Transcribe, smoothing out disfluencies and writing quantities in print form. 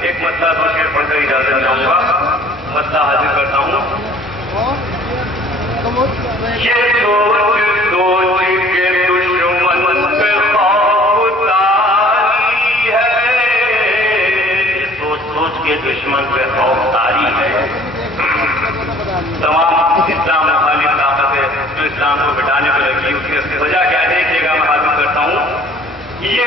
ایک مطلع دو شعر پڑھ کر اجازت چاہوں گا. مطلع حاضر کرتا ہوں. یہ سوچ سوچ کے دشمن پہ خوف تاری ہے. یہ سوچ سوچ کے دشمن پہ خوف تاری ہے. تمام اسلام مخالف طاقتیں جو اسلام کو مٹانے پر لگی اس کی وجہ کیا ہے دیکھیے گا. میں حاضر کرتا ہوں. یہ